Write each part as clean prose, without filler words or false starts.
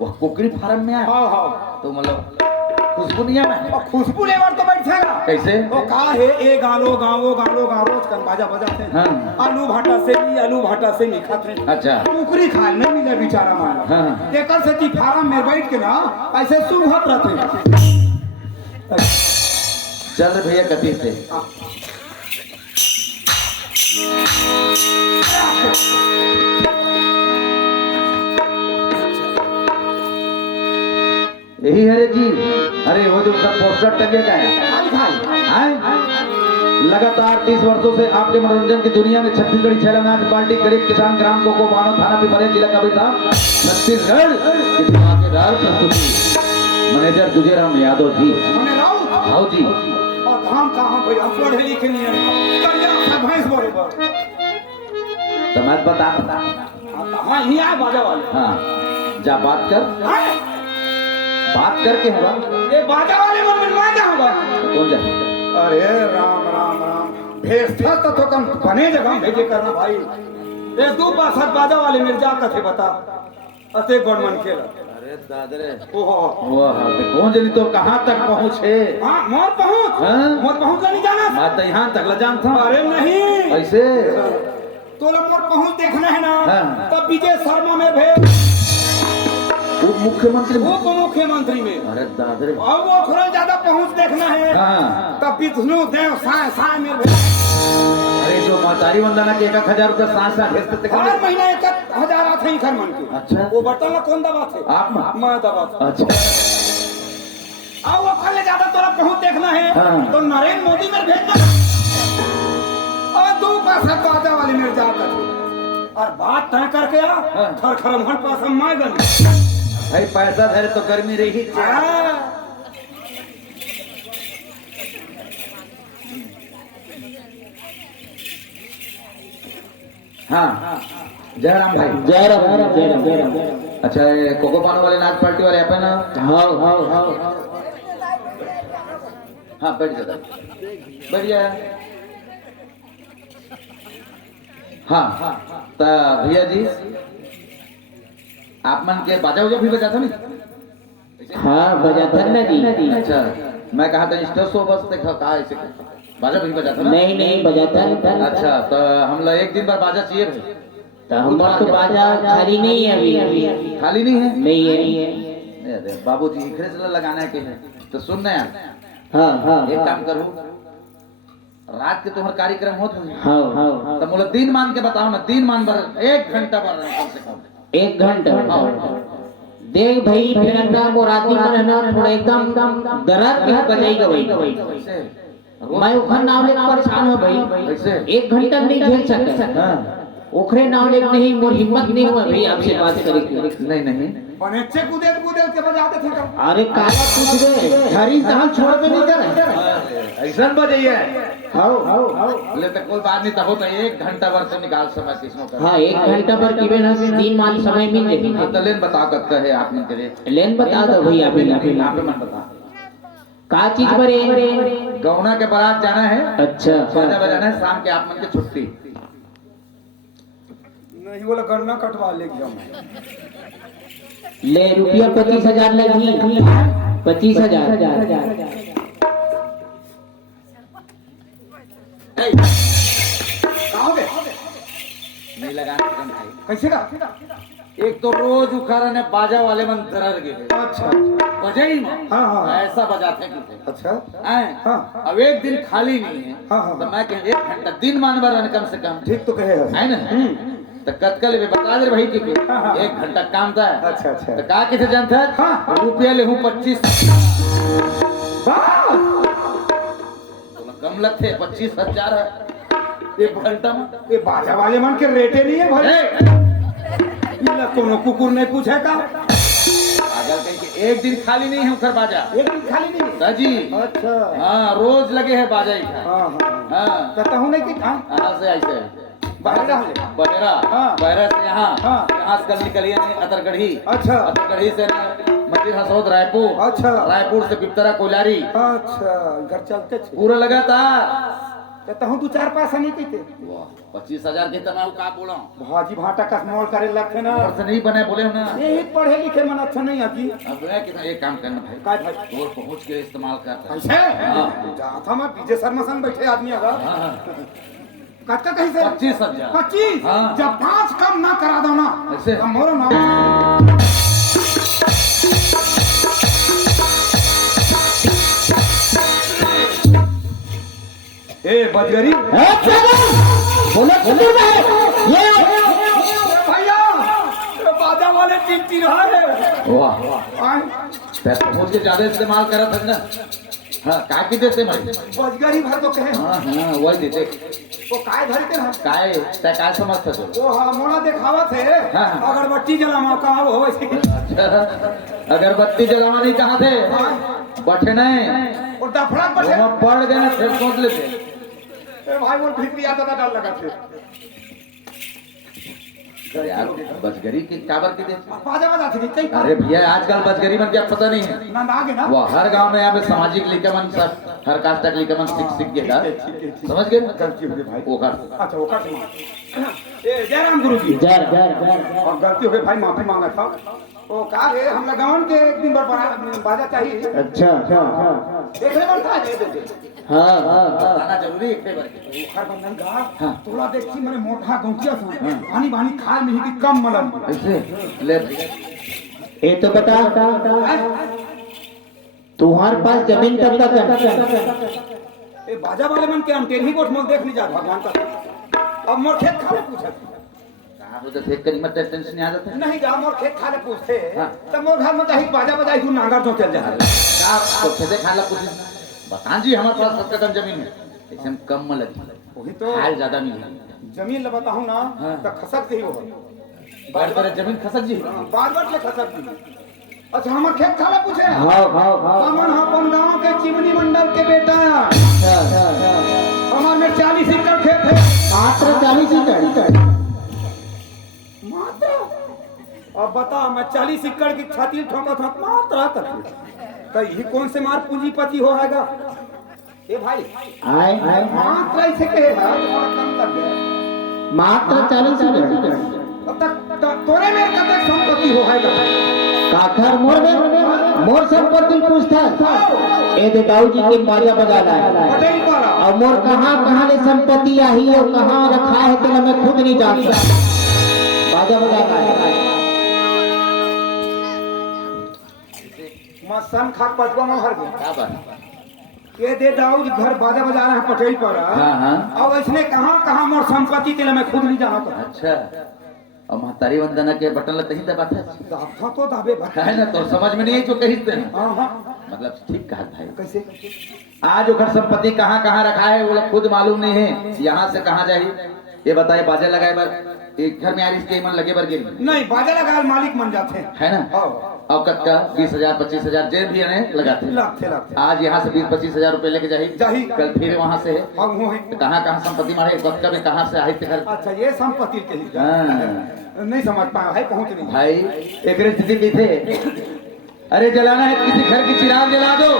वो कुकरी फार्म में आया हाँ हाँ तो मतलब खुशबू नहीं है और खुशबू लेवर तो बैठेगा कैसे तो कहा है ए गालो गावो गालो गावो कन बाजा बजाते हैं हाँ। आलू भाटा से नहीं खाते हैं अच्छा कुकरी खा नहीं मिले बेचारा मारा हाँ। एकर से ती फार्म में बैठ के ना ऐसे सुबहत रहते चल भैया कथी से यही है रे जी। अरे वो जो उसका पोस्टर टंगे का है लगातार 30 वर्षों से आपके मनोरंजन की दुनिया में छत्तीसगढ़ी छैलानाथ पार्टी गरीब किसान ग्राम कोको बानो थाना पिपरे जिला कबीरधाम छत्तीसगढ़ की धमाकेदार प्रस्तुति मैनेजर गुजेराम यादव जी। हाँ जी। और धाम कहाँ भाई हम पढ़े लिखे नहीं है करिया भैंस बरोबर तो मैं बता हाँ ही आए बाजा वाले हाँ जा बात कर बात करके होगा ये बाजा वाले मन बनवा क्या होगा कौन जा अरे राम राम राम भेज था तो कम बने जगह भेजे करना भाई ये दो पासत बाजा वाले मेरे जा कथे बता अते बड़ मन के अरे दादरे ओहो वाह कौन जनी तो कहाँ तक पहुँचे हाँ मोर पहुँच हाँ? मोर पहुँच नहीं जाना मैं तो यहाँ तक ल जानता हूँ अरे नहीं ऐसे तोरा मोर पहुँच देखना है ना हाँ। तब विजय शर्मा में भेज उप मुख्यमंत्री उप मुख्यमंत्री में अरे दादरे और वो थोड़ा ज्यादा पहुँच देखना है हाँ। तब विष्णु देव साय में भेज अरे जो मातारी वंदना के 1000 रुपया सांस भेजते थे हर महीने 1000 आते हैं घर मन के अच्छा वो बर्तन में कौन दबा थे आप मैं दबा था अच्छा अब वो पहले ज्यादा तोरा पहुँच देखना है हाँ। तो नरेंद्र मोदी में भेजना और दो पैसा बाजा वाले मेरे जाकर और बात तय करके आ हाँ। खरखरमहट पैसा मैं गली भाई पैसा धरे तो गर्मी रही हाँ जयराम भाई जयराम अच्छा ये कोको पानो वाले नाच पार्टी वाले अपन ना हाँ हाँ बैठ जाता बढ़िया हाँ तो भैया जी आप मन के बाजा उजा भी बजा था नहीं हाँ बजाता ना जी अच्छा मैं कहा था स्टेज शो बस देखा कहा ऐसे बाजा भी बजा था ना नहीं बजाता अच्छा तो हम लोग एक दिन बार बाजा चाहिए भाई तो हमारा तो बाजा खाली नहीं है अभी खाली नहीं है नहीं है बाबू जी इखरे से लगाना है कि तो सुनना यार हाँ एक काम करो रात के तुम्हारा कार्यक्रम हो हाँ तो बोला दिन मान के बताओ ना दिन मान भर 1 घंटा भर कम से कम 1 घंटा देख भाई फिर ना मोराती में ना थोड़ा एकदम दरार के बजाएगा भाई मैं उखर नाव ले परेशान हो भाई 1 घंटा नहीं झेल सकता ओखरे नाव ले नहीं मोर हिम्मत नहीं हुआ भाई आपसे बात करे नहीं बनेचे कूदेल के बजाते थे अरे काला पूछ गए हरी दाल छोड़ के नहीं करे ऐसा बजाइए हां ले तो कोई बात नहीं तब तो 1 घंटा भर से निकाल समय किसनो कर हाँ 1 घंटा पर किवे ना 3 मान समय मिल जाए तो लेन बता करता है आपने करे लेन बता दो भैया आप मन बता का चीज बरे गौना के बारात जाना है अच्छा बाजा बजाना है शाम के आप मन की छुट्टी नहीं बोला गन्ना कटवा ले गया मैं ले रुपया 25,000 लगी 25,000 नहीं लगाना भाई कैसे का एक तो रोज उखाड़ा ने बाजा वाले मन दरर गए अच्छा बजाई हाँ। ऐसा बजाते कि अच्छा हाँ। अब एक दिन खाली नहीं है हाँ। तो मैं कह 1 घंटा दिन मान भर कम से कम ठीक तो कहे है ना तो कतकल भी बता दे भाई कि 1 घंटा काम था अच्छा तो का किसे जानता है रुपया ले हूँ 25 कम लगते 25,000 है 1 घंटा में ये बाजा वाले मन के रेटे नहीं है भाई कोनो कुकुर नहीं पूछे का अगर कहीं के 1 दिन खाली नहीं है उखर बाजा 1 दिन खाली नहीं है दाजी अच्छा हाँ रोज लगे है बाजा ही हाँ हाँ कहता हूँ नहीं कि यहाँ से ऐसे बहरा बहरा हाँ। बहरा से यहाँ हाँ। यहाँ से कल निकलिए नहीं अतरगढ़ी अच्छा अतरगढ़ी से मंदिर हसौद रायपुर अच्छा। रायपुर से बिप्तरा कोलारी अच्छा घर चलते थे पूरा लगा था तो तहु तू 4 पैसा नहीं कहते 25,000 के तनाव का बोला भाजी भाटा का मोल करे लगते ना और से नहीं बने बोले हो ना यही पढ़े लिखे मन अच्छा नहीं आती अब है कि एक काम करना भाई काय भाई और पहुंच के इस्तेमाल करता है ऐसे जहाँ था मैं पीछे शर्मा संग बैठे आदमी अगर हाँ कटका कहीं से 25,000 25 हाँ। जब 5 कम ना करा दो ना ऐसे? तो मोरो ना ए बजगरी भैया बाजा वाले 3 है वाह पैसा पहुंच के ज्यादा इस्तेमाल करा था ना हाँ काय की देते भाई बजगरी भर तो कहे हाँ हाँ वही देते तो काय धरते हैं काय तय काय समझता तो वो हाँ मोना देखावा थे हाँ। अगरबत्ती जला मौका हो वैसे अच्छा अगरबत्ती जलाना नहीं कहा थे बैठे नहीं और डफड़ा पर वहाँ पड़ गए ना फिर सोच लेते ए भाई वो भीतरी आता था डर लगा थे यार बजगरी के काबर के देते बाजा बजा थी कई अरे भैया आजकल बजगरी मन क्या पता नहीं है ना आगे ना वो हर गांव में यहाँ पे सामाजिक लिखमन सब हर कास्ट तक लिखमन सीख गया समझ गए गलती हो गई भाई वो कर अच्छा वो कर ए जयराम गुरु जी और गलती हो गई भाई माफी मांगा था वो कहा रे हम लगावन के एक दिन बाजा चाहिए अच्छा देखने बनता है बताना जरूरी है हर बंधन का थोड़ा देखी मैंने मोटा गौचिया था पानी पानी खा नहीं कि कम मलन ऐसे ले ये तो बता तुम्हारे पास जमीन कब तक है ए बाजा वाले मन के हम टेढ़ी कोट मोल देख लीजा भगवान का अब मोर खेत खाले पूछे कहाँ तो देख कर मत टेंशन नहीं आ जाता है नहीं जा मोर खेत खाले पूछते हाँ। तब मोर घर में जाही बाजा बजाई तू नांगर तो चल जा क्या तो खेते खाला कुछ बता जी हमारे पास 7 कदम जमीन है इसमें कम लगी वही तो हाल ज्यादा मिली जमीन ल बताऊं ना हाँ। तो खसक ही हो बार बार जमीन खसक जी बार बार से खसक दी अच्छा हमार खेत खाले पूछे हाँ हमन अपन गांव के चिमनी मंडल के बेटा हमार में 40 एकड़ खेत है मात्र 40 एकड़ मात्र अब बता मैं 40 एकड़ की छाती ठोका था मात्र करके तो ये कौन से मार पूंजीपति हो रहेगा ए भाई आए मात्र ऐसे कहे तुम्हारा कम कर दे मात्र 40 एकड़ अब तक तोरे में कतक संपत्ति हो रहेगा काखर मोर संपत्ति पूछता ए दे दाऊ जी के बाजा बजा रहा है पटेल पारा और मोर कहाँ ले संपत्ति आई और कहाँ रखा है तो मैं खुद नहीं जानता बाजा बजा रहा है मैं सन खा पटवा में हर गया क्या बात ये दे दाऊ जी घर बाजा बजा रहे हैं पटेल पारा हाँ अब इसने कहाँ मोर संपत्ति के लिए मैं खुद नहीं जाना था अच्छा और महतारी वंदना के बटन लगते ही दबाता है दाफा तो दाबे है ना तो समझ में नहीं है जो कहते हैं हाँ हाँ मतलब ठीक कहा भाई कैसे आज घर संपत्ति कहाँ कहाँ रखा है वो लोग खुद मालूम नहीं है यहाँ से कहाँ जाए ये बताए बाजे लगाए बार एक घर में यार इसके मन लगे बार गिर नहीं बाजा लगा मालिक मन जाते हैं है ना हाँ। औकत का 20,000 25,000 जे भी है लगाते हैं लगते आज यहाँ से 20-25,000 रुपए लेके जाही जाही। कल फिर वहाँ से है हम वो है तो कहाँ कहाँ संपत्ति मारे वक्त का भी कहाँ से आई थे घर अच्छा ये संपत्ति के ही हाँ। नहीं समझ पाया भाई पहुंच नहीं भाई एक स्थिति की थे अरे जलाना है किसी घर की चिराग जला दो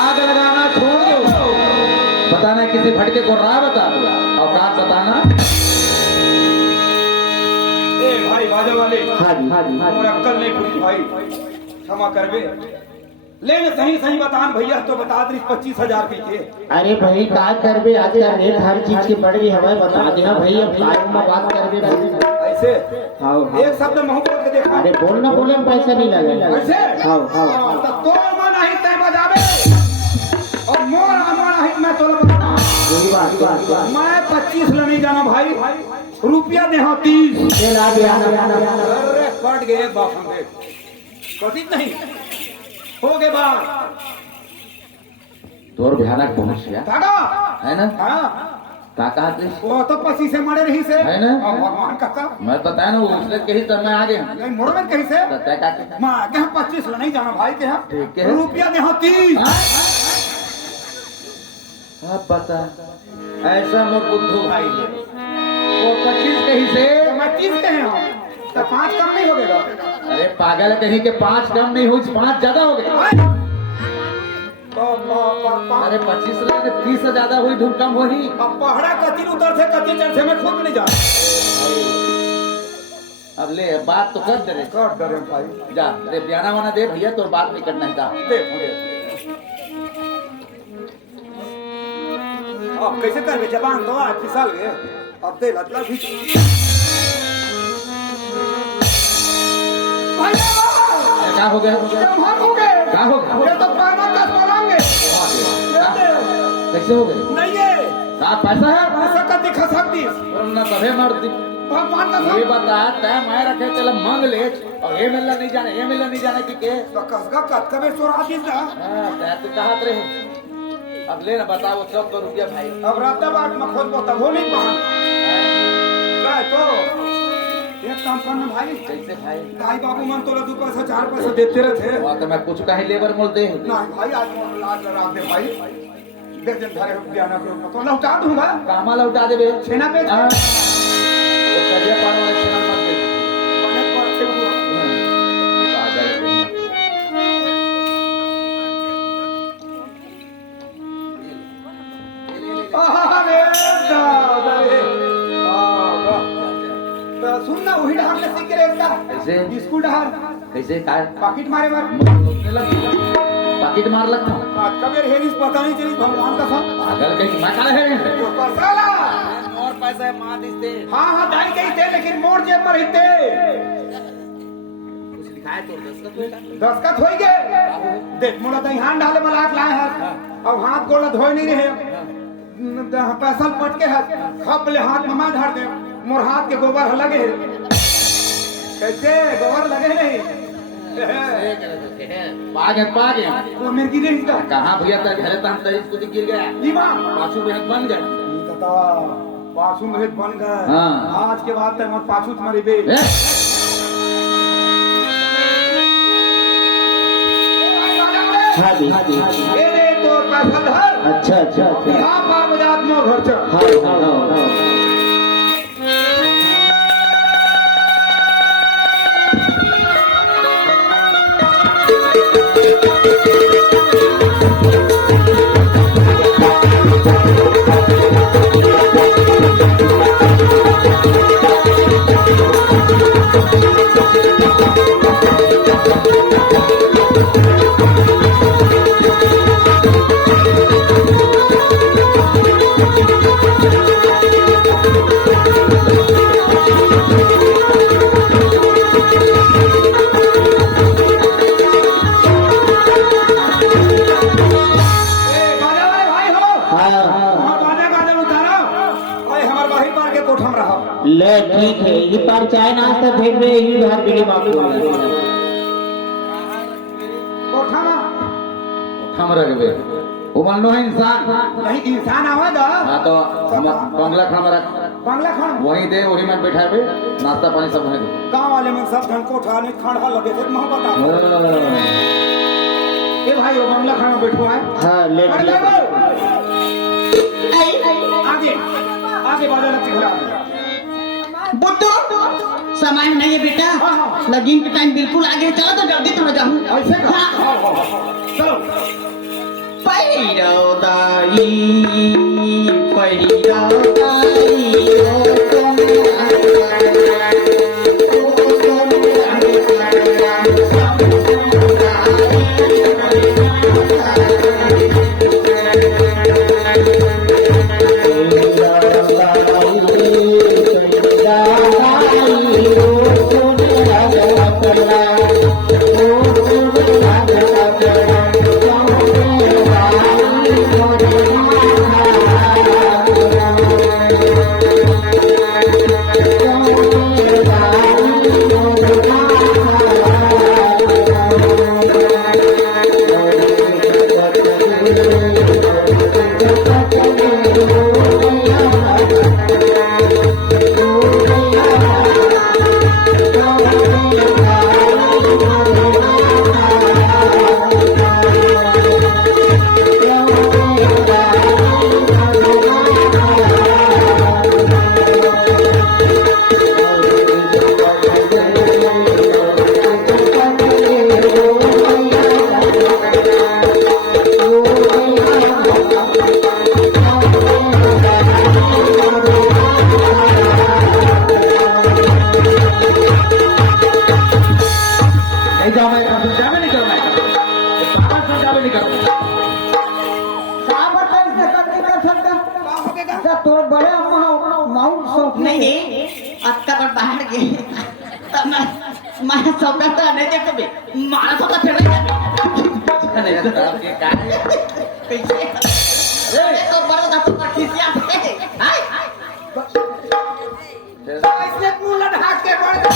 आग लगाना छोड़ दो बताना है किसी भटके को राह बता दो औकात बताना ए भाई बाजा वाले हाँ जी और अक्कल नहीं पूरी भाई क्षमा करबे लेने सही बतान भैया तो बता दी 25,000 के अरे भाई का करबे आजकल रेट हर चीज की बढ़ गई हमें बता देना भाई अब बाद में बात करबे भाई ऐसे हाँ एक शब्द मुंह बोल के देखा अरे बोलना बोले में पैसा नहीं लगेगा ऐसे हाँ तो मन नहीं तय बजावे और मोर मन नहीं मैं तो मैं 25 ल नहीं जाना भाई रुपया दे हाँ 30 अरे कट गए बाप हम कथी नहीं हो गए बात तोर भयानक पहुंच गया धागा है ना हाँ काका वो तो पसी से मरे रही से है ना? भगवान का मैं बताया ना उसने कही तब मैं आ गया नहीं मोड़ में कहीं से बताया काका माँ के यहाँ 25 ल नहीं जाना भाई के यहाँ ठीक है। रुपया दे हाँ 30 अब बता ऐसा मोर बुद्धू भाई है वो 25 कहीं से तो मैं 30 के हैं तो 5 कम नहीं हो गएगा अरे पागल कहीं के 5 कम नहीं हुई 5 ज्यादा हो गए अरे 25 लाख 30 से ज्यादा हुई धूम कम होही। अब पहाड़ा कति उतर से कति चढ़ से मैं खुद नहीं जा अब ले बात तो कर दे रे, कर डरे भाई जा रे बयाना वाना दे भैया, तो बात नहीं करना है जा। दे अब कैसे कर जबान तो आज फिसल गए अब दे लतला भी क्या हो गया? हम हो गए क्या हो गया? ये तो पाना का बोलेंगे कैसे हो गए? नहीं है कहा पैसा है? पैसा का दिखा सकती वरना तबे मारती। भगवान का ये बता तय मैं रखे चल मांग ले और ये मिलना नहीं जाने, ये मिलना नहीं जाने की के तो कसगा कत कबे सोरा दिस ना हां तय तो कहात रहे। अब ले ना बताओ 100 रुपया भाई। अब रात बाट में खोज बोता वो नहीं पहन काय तो एक काम करना भाई कैसे भाई? भाई बाबू मन तो 2 पैसा 4 पैसा देते रहते वो तो मैं कुछ कहीं लेबर बोलते हैं नहीं भाई आज रात दे भाई देख दिन धारे बयाना करो तो लौटा दूंगा कामा लौटा देबे छेना पे हां वो करिया पार वाले छेना मत दे बने पर से हुआ अरे दादा रे तो सुनना वही ढाल से सीख रहे इसका कैसे? स्कूल ढाल कैसे काय पाकिट मारे मार लौटने लगी पाकिट मार लगता कबीर हेरिस पता नहीं चली भगवान का था अगर कहीं मैं कहा है तो साला और पैसा है मार दीते हाँ दाई गई थे लेकिन मोड़ जेब में रहते कुछ लिखाए तो दस्खत हो गए देख मोड़ा तो यहाँ डाले मलाक लाए हैं अब हाथ गोला धोए नहीं रहे पैसा पट के है खप ले हाथ में मार धार दे मोर हाथ के गोबर लगे कैसे गोबर लगे नहीं पागे वो मेरे गिरे नहीं था कहाँ भैया तेरे घरे तम तेरी स्कूटी गिर गया इमाम पाछू बहन बन गया तता पाछू में बन गए हाँ। आज के बाद तक मत पाछू तुम्हारी बे ए? ये ले तो पैसा धर अच्छा अच्छा अच्छा यहाँ पार बजात में घर चल हाँ हाँ हाँ ले ठीक है ये पर चाय नाश्ता भेज रहे ही घर बीड़ी बाबू कोठा हम रखबे वो मानो है इंसान नहीं इंसान आवाज हाँ तो बंगला खाना रख बांग्ला खान वही दे वही में बैठा बे नाश्ता पानी सब है गांव वाले में सब ढंग कोठा नहीं खाना लगे थे मोहब्बत ये भाई वो बांग्ला खाना बैठो है हाँ ले आगे आगे बाजार चिल्ला बुड्ढो समय नहीं है बेटा लगीन के टाइम बिल्कुल आगे चलो तो जल्दी थोड़ा जाऊं ऐसे चलो पैरौदाई नहीं जाओ मैं समझा में नहीं करना समझा में नहीं करना तोर बड़े अम्मा माउंट शौक नहीं नहीं अक्का पर बाहर गए तब मैं सौदा तो नहीं देखो बे मारा सौदा फिर कैसे तो बड़ा दांत पर खिसिया पे हाय ऐसे मुंह लटका के बढ़